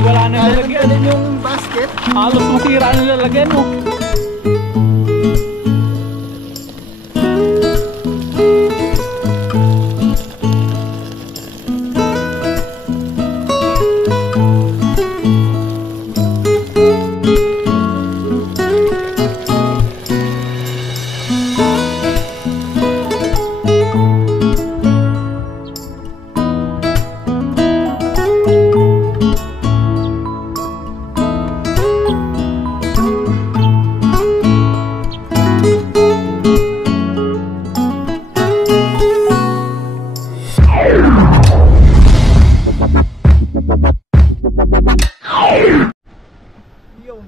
Wala na lalagyan. Yung basket. Halos masira na lalagyan mo.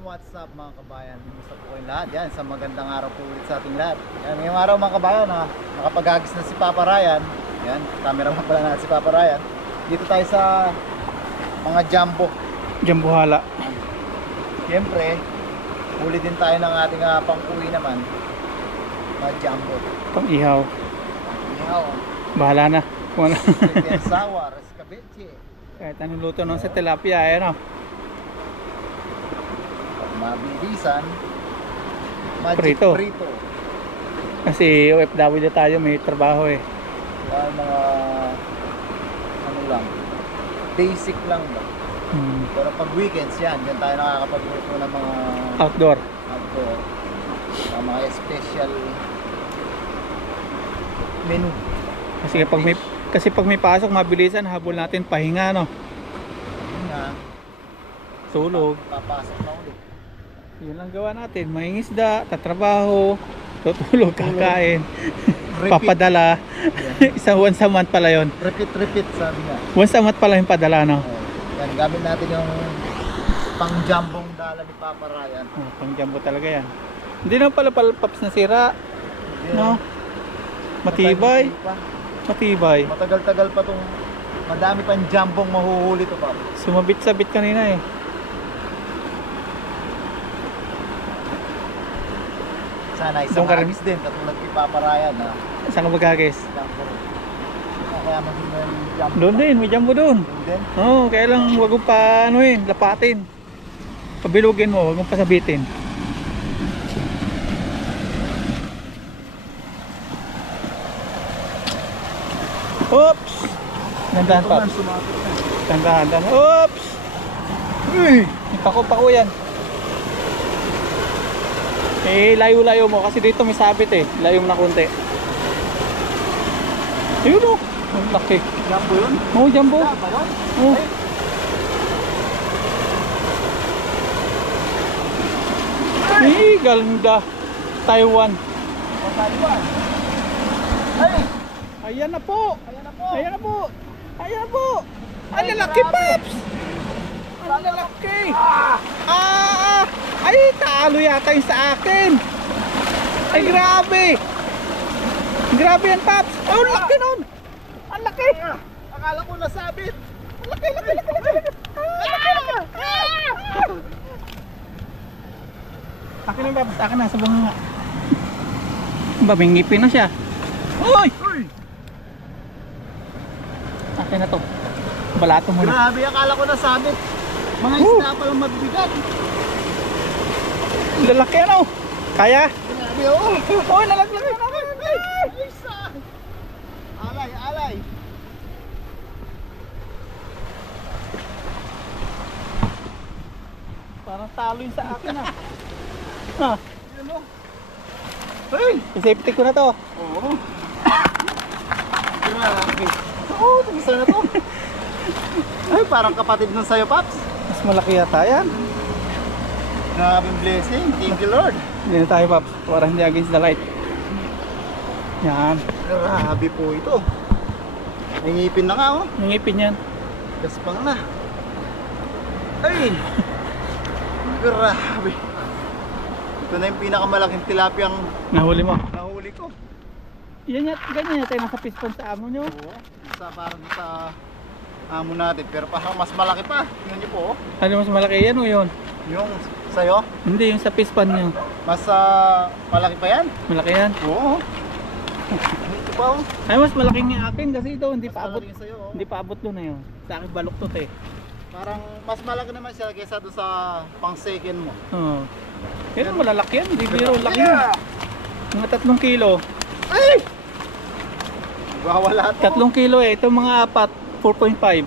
What's up mga kabayan? Kumusta po kayong lahat? Yan, sa magandang araw po ulit sa ating lahat. Yan, ngayong araw mga kabayan, nakapag-agis na si Papa Ryan. Yan, cameraman pala natin si Papa Ryan. Dito tayo sa mga jumbo hala. Siyempre, huli din tayo ng ating pang-uwi naman. Mga jumbo. Pang-ihaw. Ihaw. Bahala na. Kung ano. Sawa, escabeche. Kahit anong luto nun sa tilapia, ayan o. Mabilisan, magic Prito. prito. Kasi OFW tayo, may trabaho eh. Mga ano lang, basic lang ba. Pero pag weekends yan, dyan tayo nakakapagluto ng mga Outdoor. Mga special menu. Kasi pag may pasok, mabilisan, habol natin pahinga, no? Yun nga, Tulog. papasok na ulit. Yun lang gawa natin, mangingisda, tatrabaho, tutulog, kakain, papadala. Isang once a month pala yun. Repeat sabi nga. Once a month pala yung padala, no? Yan, gamit natin yung pang jambong dala ni Papa Ryan. Pang jumbo talaga yan. Hindi na pala paps na sira, no? Matibay. Matibay. Matagal-tagal pa tong, madami pang jambong mahuhuli to, Papa. Sumabit-sabit kanina eh. Sana isang agis din, katulad kay Papa Ryan. Saan ka mag-agis? Kaya maging jumbo. Doon din, may jumbo doon. Oo, kaya lang wag mo pa lapatin. Pabilugin mo, wag mo pa sabitin. Oops! Dandahan pa. Dandahan. Oops! Uy! Pako-pako yan. Eh, layo-layo mo kasi dito may sabit eh. Layo mo na konti. Ayun o. Ang laki. Jumbo yun? Oo, jumbo. Oo. Ay, ganda. Taiwan. Taiwan. Ay! Ayan na po. Ayan na po. Ayan na po. Ayan na po. Ang lalaki, Paps. Ang lalaki. Ay, talo yata yung sa akin. Ay, grabe. Grabe yan, Paps. Oh, ang laki nun. Ang laki. Akala ko nasabit. Ang laki. Akin na, Paps. Akin na, sa bunga nga. May ngipin na siya. Uy! Akin na to. Balato mo na. Grabe, akala ko nasabit. Mga isda pa yung mabibigat. Lalaki ano? Kaya? Grabe, oh. Oh, nalaglag na naman. Alay. Parang talo yung sa akin ah. Ano? Hey! I-safety ko na to. Oo. Grabe. Oo, tumisa na to. Ay, parang kapatid nun sa'yo, Paps. Mas malaki yata yan. Grabing blessing. Thank you, Lord. Hindi na tayo, Paps. Para hindi against the light. Yan. Grabe po ito. May ngipin na nga, oh. Yung ngipin yan. Gaspang na. Ay! Grabe. Ito na yung pinakamalaking tilapiyang Nahuli mo. nahuli ko. Yan yan. Ganyan yata yung nasa pispan sa amo nyo. Oo. Parang sa amo natin. Pero parang mas malaki pa. Tingnan niyo po, oh. Ano mas malaki yan o yun? Yung sa'yo, Hindi, yung sa pispan nyo. mas malaki pa yan. Malaki yan. Oo. Ito pa oh. Ay, mas malaking yung akin kasi ito, hindi Mas pa abot. malaki yung sa'yo, oh. Hindi pa abot doon na yun. Sa akin baluktot eh. Parang mas malaki naman siya kaysa doon sa pang second mo. Oo. Pero malalaki yan, hindi biro, laki yan. Mga 3 kilo. Ay! Wala to. 3 kilo eh, ito mga apat, 4.5.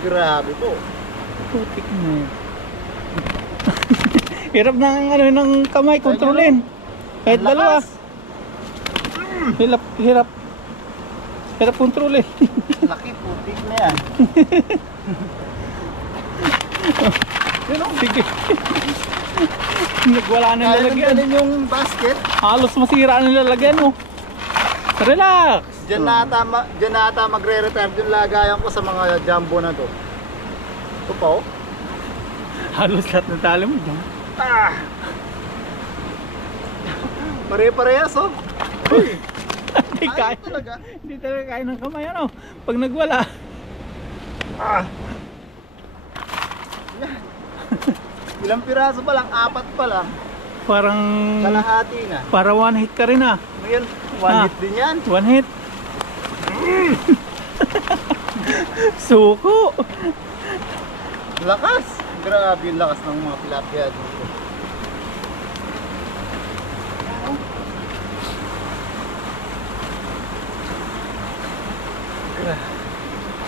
Grabe po. Putik na yun. Hirap ng ano ng kamay, kontrolin. Kahit Ang dalawa. lakas. Hirap kontrolin. Laki putik na yan. Sige. Nagwala na Kaya lalagyan. din yung basket. Halos masira na lalagyan mo. Relax. Diyan na ata magre-repair yung lagayan ko sa mga jumbo na to. Ito pa oh. Halos lahat ng tali mo dyan. Ah! Pare-parehas oh. Uy! Hindi kaya. Talaga. Hindi talaga kaya ng kamay ano. Pag nagwala. Ah! Yan. Ilang piraso pa lang? 4 pa lang. Parang Kalahati na. para one hit ka rin ah. Ngayon, one Ah. hit din yan. One hit. Suko. Lakas! Grabe yung lakas ng mga tilapia dito.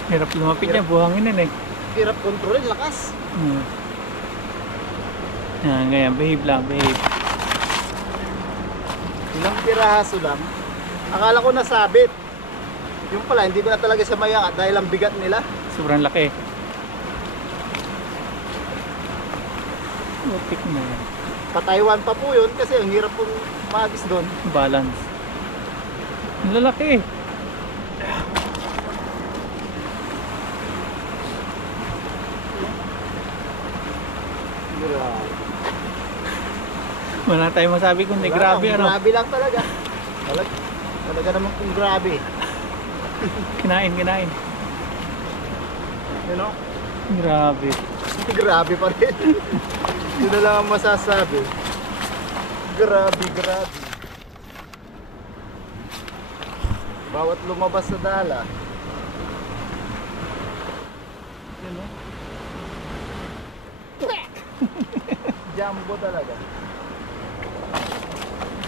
Hirap lumapit niya, buhangin yan eh. Hirap kontrolin, lakas. Yan, ganyan, behave lang, behave. Ilang piraso lang. Akala ko nasabit. Yung pala, hindi ko na talaga siya mayangat dahil ang bigat nila. Sobrang laki. Putik na yan. Pa-Taiwan pa po yun kasi ang hirap pong magis doon. Balance. Ang lalaki. Grabe. Wala tayong masabi kundi Wala grabe lang, ano. Grabe lang talaga. Talaga naman kung grabe. Kinain. You know? Grabe. Grabe pa rin. Yun na lang ang masasabi. Grabe. Bawat lumabas sa dala. Yun know? Jumbo talaga.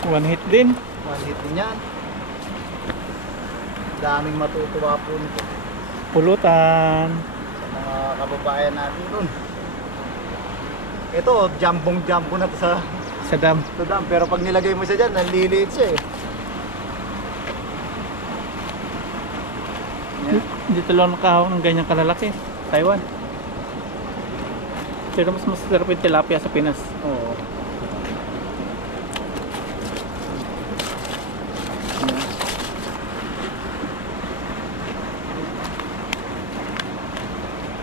One hit din. One hit din yan. Daming matutuwa po nito Pulutan. sa mga kababayan natin dun. Ito, jumbo na to sa Sa dam. dam. Pero pag nilagay mo siya dyan, naliliit siya eh. Yan. Dito lang nakahawak ng ganyang kalalaki. Taiwan. Pero mas masarap yung tilapia sa Pinas. Oo.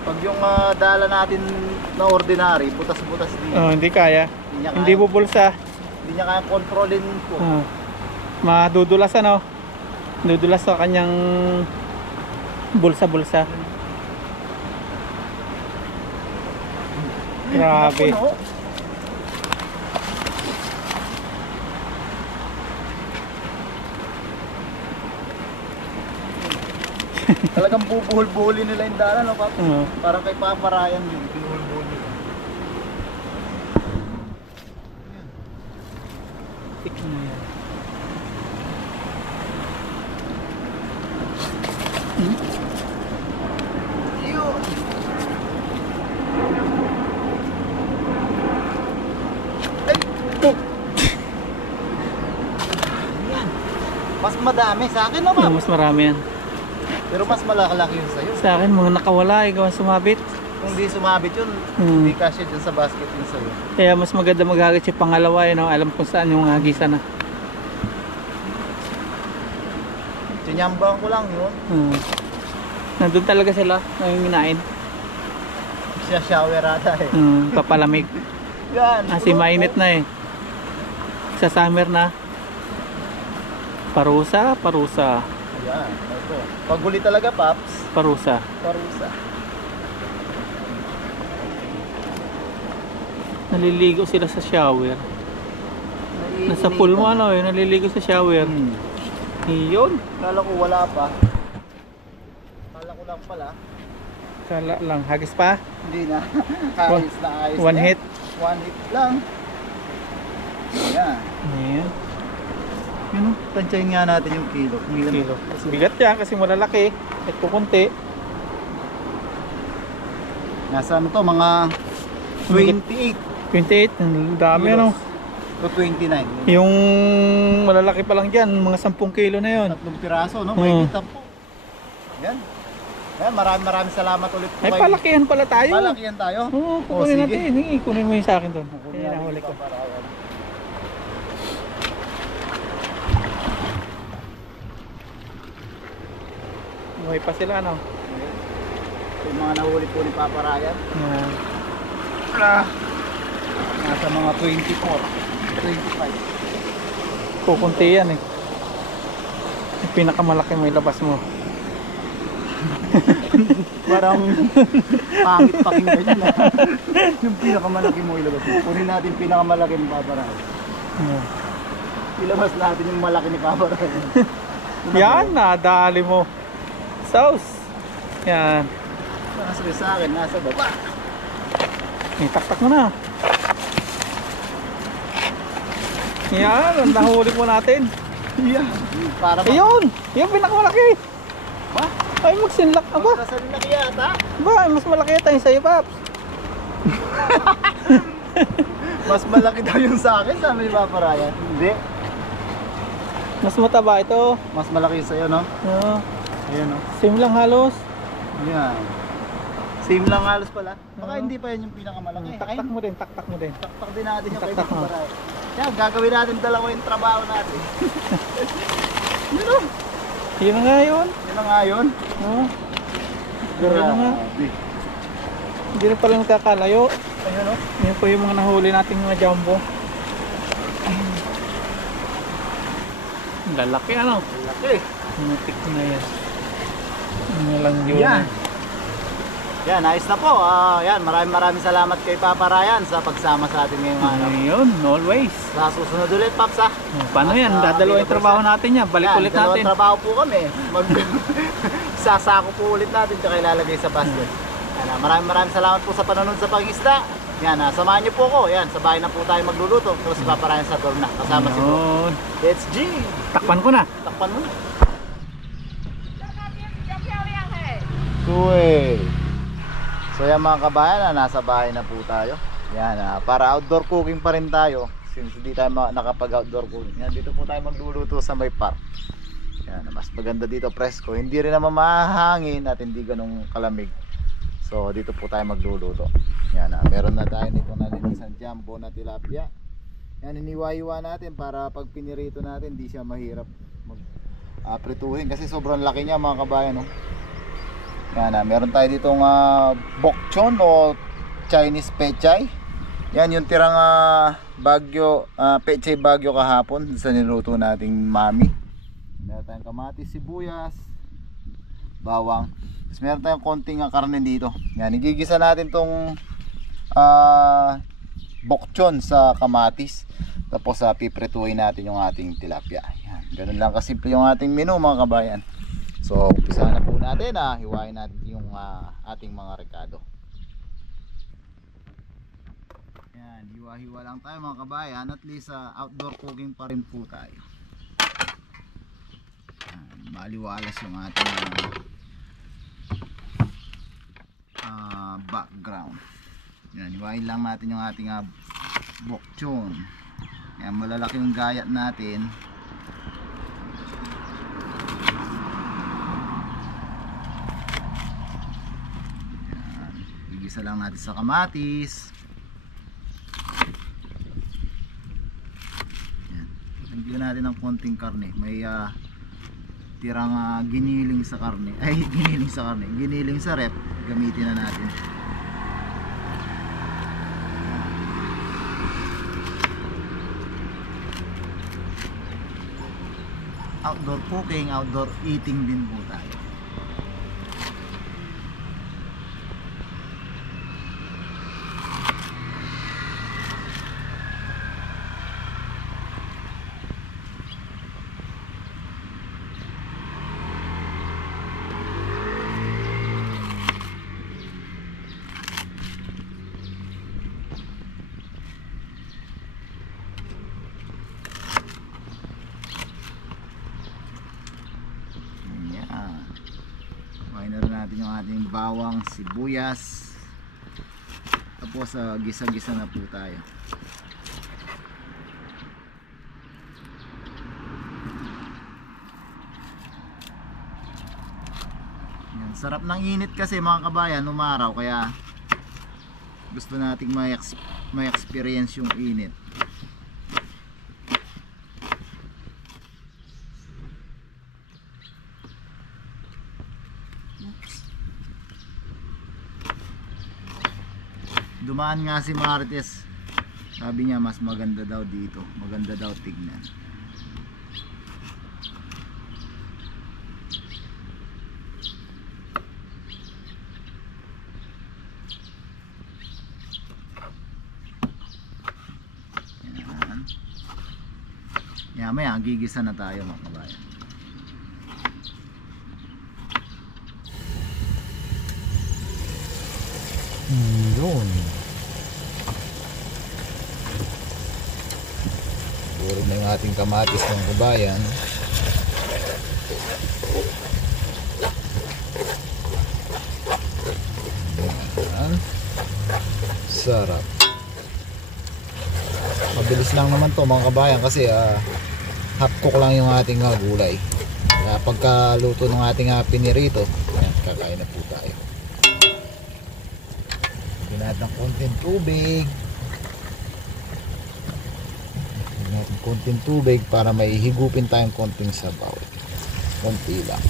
Pag yung dala natin na ordinary, butas-butas din. Oh, hindi kaya. niya Hindi kaya, bubulsa. hindi niya kaya kontrolin po. Madudulas ano. Dudulas sa kanyang bulsa-bulsa. Grabe. Napuno. Talagang bubuhol-buhulin nila yung dala, no, Pap? Oo. Parang kay Papa Ryan yun, binuhol-buhol nila. Tik na yan. Yun! Ay! Oh! Yan. Mas madami sa akin, no, Pap? Mas marami yan. Pero mas malakalaki yun sa'yo. Sa akin, mga nakawala, ikaw ang sumabit. Kung di sumabit yun, Hmm. hindi kasya dyan sa basket yun sa'yo. Kaya mas maganda maghagis yung pangalawa, yun, alam kung saan yung hagisan na. Tinyambang ko lang yun. Nandun talaga sila, nanginginain. Siya shower ata eh. Papalamig. Yan. Kasi mainit na eh. Sa summer na. Parusa. Ayan, ito. Paguli talaga, Paps. Parusa. Parusa. Naliligo sila sa shower. Naiinit Nasa pool mo ano eh, naliligo sa shower. Iyon. Kala ko wala pa. Kala ko lang pala. Sala lang. Hagis pa? Hindi na. Ayos na ayos. One na. hit? One hit lang. Ayan. Ayan. Yun o. Tansyahin nga natin yung kilo. Kilo. Bigat yan kasi malalaki. At kukunti. Nasa ano to? Mga 28. 28. Ang dami kilos. ano. To 29. Yung malalaki pa lang dyan, mga 10 kilo na yun. 3 piraso, no? Hmm. May kita po. Yan. Ayan, maraming salamat ulit po Ay, palakihan pala tayo. Palakihan tayo? Oo, kukunin sige. natin. Hindi, kunin mo yung sa akin doon. Kukunin Ayan, natin nahuli ko. para ayan. Buhay pa sila, ano? Yung mga nahuli po ni Papa Ryan. Ayan. Nasa mga 24, 25. Kukunti yan eh. Yung pinakamalaki mo ilabas mo. Parang pangit pakinggan yun ah. Yung pinakamalaki mo ilabas mo. Kunin natin yung pinakamalaki ni Papa Ryan. Ayan. Ilabas natin yung malaki ni Papa Ryan. Yan, nadali mo. Sauce. Yan. Nasa sa akin, nasa baba. Itaktak mo na. Yan, ang nahuli mo natin. Yeah. Para ba? Ayun! Yung pinakamalaki. Ba? Ay, magsinlak ka ba? Magkasali na kaya ata? Ba, mas malaki tayo sa'yo, Paps. Mas malaki daw yung sa akin, sabi ni Papa Ryan. Hindi. Mas mataba ito. Mas malaki sa'yo, no? Oo. Ayan, no? Same lang halos. Yan. Same lang halos pala. Baka Oo. hindi pa yan yung pinakamalaki. Taktak mo din, taktak mo din. Taktak din natin yung kay Taktak mo. Papa Ryan. Yan, gagawin natin dalawa yung trabaho natin. Yun, no? Yun na nga yun. Yun na nga yun. Oo. Yun na nga. Hindi rin pala nagkakalayo. Ayun, no? Yan po yung mga nahuli nating mga jumbo. Ang lalaki ano? Laki. Mutik na yan. Ano lang yun. Yan. Yan, ayos na po. Yan, maraming salamat kay Papa Ryan sa pagsama sa atin ngayong araw. Ayun, always. Sa susunod ulit, Paps, ha? Paano yan? Dadalawa yung trabaho natin yan. Balik Yan, ulit dalawang natin. trabaho po kami. Sasako po ulit natin tsaka ilalagay sa basket. Yan, maraming salamat po sa panonood sa pangisda. Yan, samahan niyo po ako. Yan, sa bahay na po tayo magluluto. Tapos si Papa Ryan sa dorm na. Kasama si Bro. Ayun. Let's G! Takpan ko na. Takpan mo. Kuy! So yan mga kabayan, nasa bahay na po tayo. Yan, para outdoor cooking pa rin tayo. Since hindi tayo nakapag-outdoor cooking. Yan, dito po tayo magluluto sa may park. Yan, mas maganda dito, presko. Hindi rin naman mahangin at hindi ganong kalamig. So dito po tayo magluluto. Yan, meron na tayo dito na linisan jumbo na tilapia. Yan, iniwa-iwa natin para pag pinirito natin, hindi siya mahirap prituhin kasi sobrang laki niya mga kabayan, no? Yan, meron tayo ditong bokchon o Chinese pechay. Yan yung tirang bagyo, pechay bagyo kahapon sa niluto nating mami. Meron tayong kamatis, sibuyas, bawang. Tapos meron tayong konting karne dito. Yan, igigisa natin tong bokchon sa kamatis. Tapos piprituhin natin yung ating tilapia. Yan, ganun lang kasimple yung ating menu mga kabayan. So, umpisa na po natin, hiwain natin yung ating mga rekado. Yan, hiwa-hiwa lang tayo mga kabayan. At least outdoor cooking pa rin po tayo. Yan, maliwalas yung ating background. Yan, hiwain lang natin yung ating bokchon. Yan, malalaki yung gayat natin. Igisa lang natin sa kamatis. Yan. Lagyan natin ng konting karne. May tirang giniling sa karne. Ay, giniling sa karne. Giniling sa rep. Gamitin na natin. Outdoor cooking, outdoor eating din po tayo. natin yung ating bawang, sibuyas. Tapos gisa-gisa na po tayo. Yan, sarap ng init kasi mga kabayan, umaraw, kaya gusto nating may experience yung init. Dumaan nga si Marites, sabi niya mas maganda daw dito, maganda daw tignan. Yan, maya gigisa na tayo mga kabayan. Yun. Puro na yung ating kamatis ng kabayan. Yan. Sarap. Mabilis lang naman to mga kabayan kasi half cook lang yung ating gulay. Kaya pagkaluto ng ating pinirito, ayan, kakain na po tayo. Lagyan natin ng konting tubig. Lagyan natin konting tubig para may higupin tayong konting sabaw. Konti lang.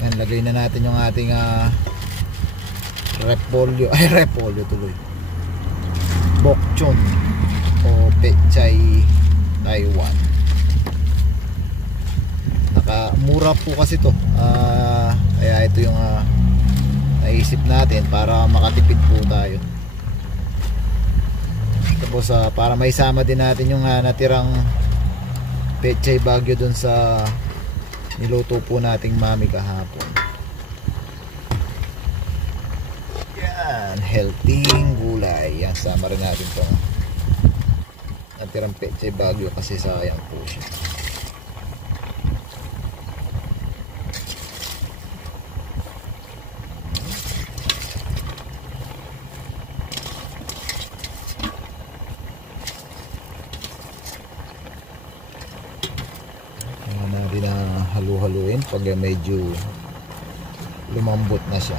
Yan, lagay na natin yung ating repolyo tuloy. Bok choy o pechay Taiwan. Nakamura po kasi to. Kaya ito yung naisip natin para makatipid po tayo. Tapos para maisama din natin yung natirang pechay Baguio dun sa niluto po nating mami kahapon. Yan, healthy gulay. Yan, sama rin natin itong natirang pechay Baguio kasi sayang po siya. Natin na halu-haluin pag medyo lumambot na siya.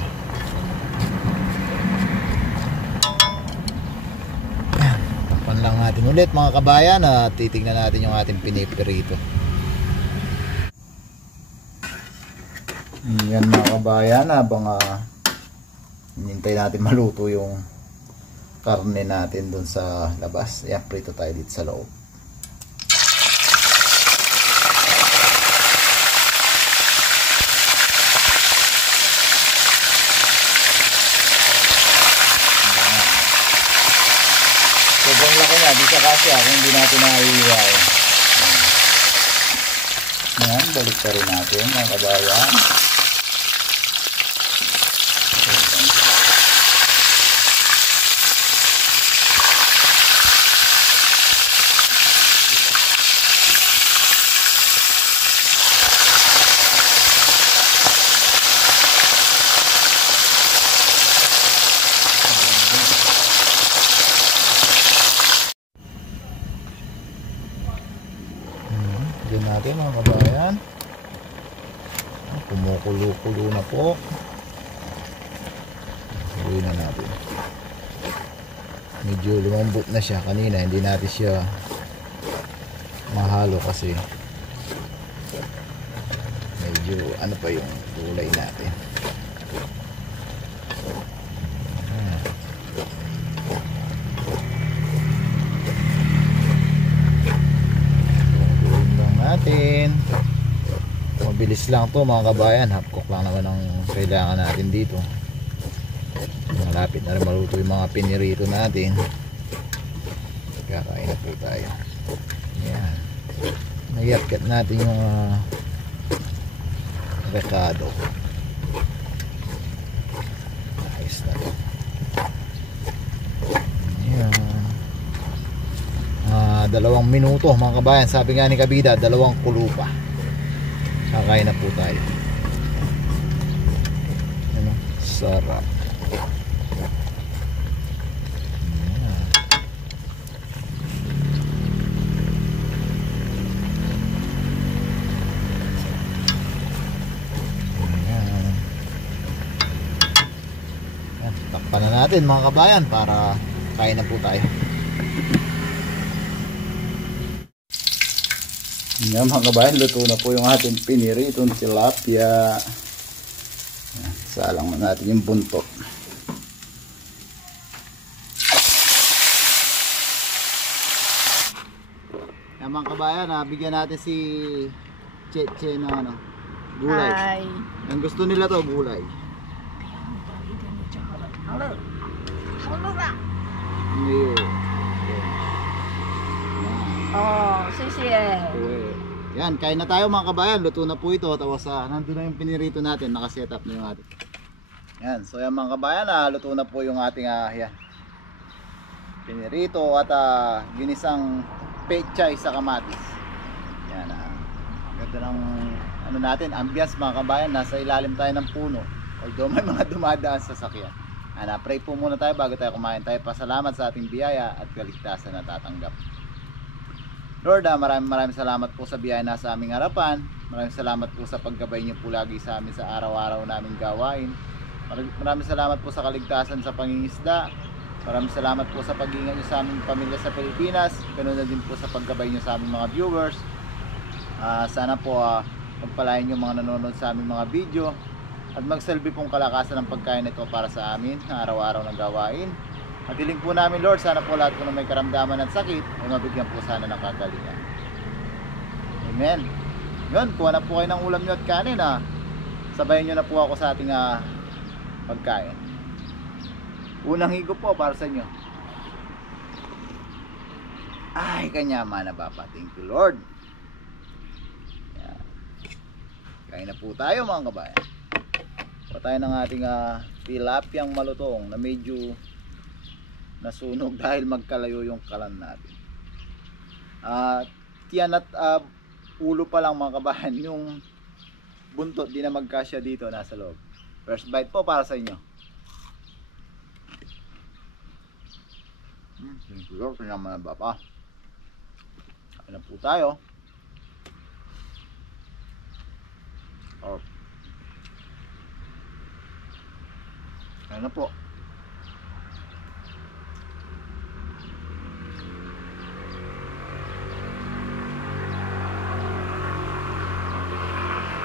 Tapan lang natin ulit mga kabayan at titignan natin yung ating pinipirito. Yan mga kabayan, habang hinintay natin maluto yung karne natin dun sa labas. Yan, prito tayo dito sa loob. Sobrang laki na, di siya kasya kung hindi natin naiiwain. Yan, balik pa rin natin mga kabayan. Diyan natin mga kabayan, kumukulo-kulo na po. Gawin na natin. Medyo lumambot na siya kanina, hindi natin siya mahalo kasi medyo ano pa yung kulay natin. Mabilis lang to mga kabayan, half cook lang naman ang kailangan natin dito. Malapit na rin maluto yung mga pinirito natin. Kakain na po tayo. Yan, nagyatkat natin yung recado. Ayos na to. Yan. 2 minuto mga kabayan. Sabi nga ni Kabida, 2 kulo pa. Kakain na po tayo. Ano? Sarap. Takpan na natin mga kabayan para kain na po tayo. Yan mga kabayan, luto na po yung ating piniritong tilapia. Salang na natin yung buntot. Yan mga kabayan, bigyan natin si Cheche ng ano, gulay. Hi. Ang gusto nila to, gulay. Halo. Halo ka. Ngayon. Oh, siya. Yan, kain na tayo mga kabayan. Luto na po ito. Tapos nandun na yung pinirito natin. Nakasetup na yung ating. Yan, so yan mga kabayan, luto na po yung ating yan, pinirito at ginisang pechay sa kamatis. Yan, ganda ng ano natin, ambience mga kabayan. Nasa ilalim tayo ng puno. Although may mga dumadaan sa sakyan. Pray po muna tayo bago tayo kumain. Tayo pasalamat sa ating biyaya at kaligtasan na tatanggap. Lord, maraming salamat po sa biyaya na sa aming harapan. Maraming salamat po sa paggabay niyo po lagi sa amin sa araw-araw naming gawain. Maraming salamat po sa kaligtasan sa pangingisda. Maraming salamat po sa pag-iingat niyo sa aming pamilya sa Pilipinas. Ganoon na din po sa paggabay niyo sa aming mga viewers. Sana po pagpalain niyo mga nanonood sa aming mga video. At magsalbi pong kalakasan ng pagkain ito para sa amin na araw-araw ng gawain. At hiling po namin Lord, sana po lahat po na may karamdaman at sakit ay mabigyan po sana ng kagalingan. Amen. Yun, kuha na po kayo ng ulam nyo at kanin Sabayan nyo na po ako sa ating pagkain. Unang higop po para sa inyo. Ay, kanyama na Bapa. Thank you Lord. Yan. Kain na po tayo mga kabayan. Kuha tayo ng ating tilapyang malutong na medyo nasunog dahil magkalayo yung kalan natin. Tiyan at ulo pa lang mga kabahan, yung buntot di na magkasya dito, nasa loob. First bite po para sa inyo. Siguro naman na Bapa. Ano po tayo? Ano po?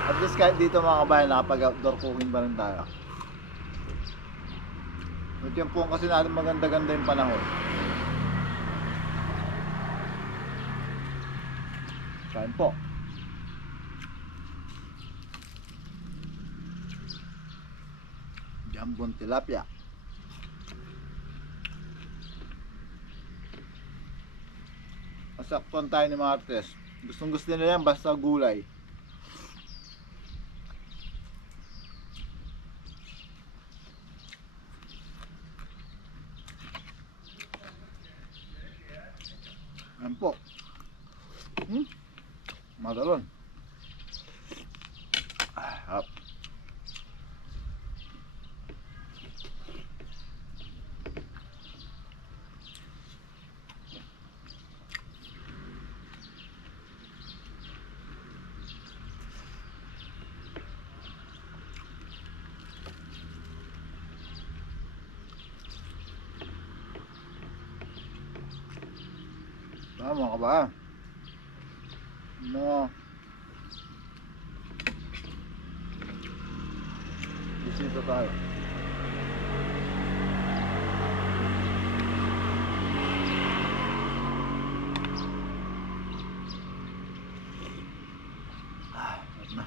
At least kahit dito mga kabayan, nakapag-outdoor cooking pa rin tayo. At yan po kasi natin maganda-ganda yung panahon. Kain po. Jambon tilapia. Masaktuan tayo ni Martes. Gustong gusto nila yan basta gulay. Yan po. Madalon. Hap. Tama ka ba? No. Bisita tayo. Na.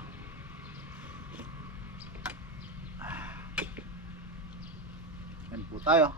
Yan po tayo.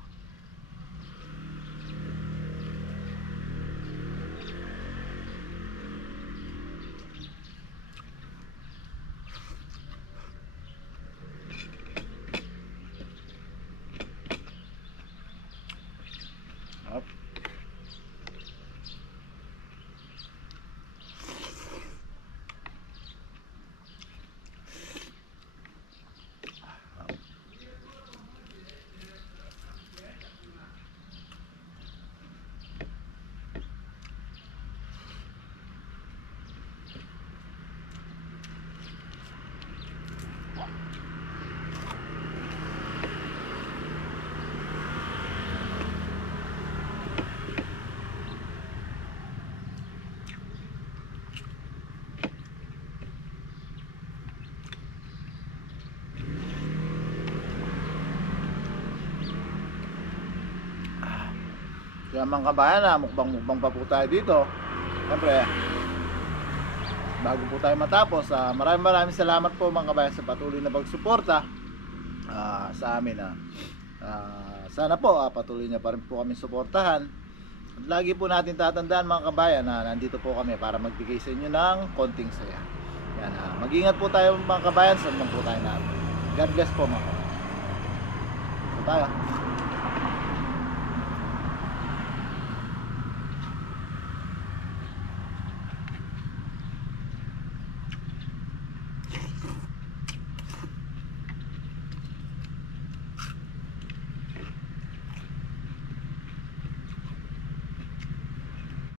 Kaya mga kabayan, mukbang pa po tayo dito. Siyempre, bago po tayo matapos, maraming salamat po mga kabayan sa patuloy na pagsuporta sa amin. Sana po patuloy niya pa rin po kami suportahan. At lagi po natin tatandaan mga kabayan na nandito po kami para magbigay sa inyo ng konting saya. Yan, mag-ingat po tayo mga kabayan, saan man po tayo natin. God bless po mga kabayan. Tayo.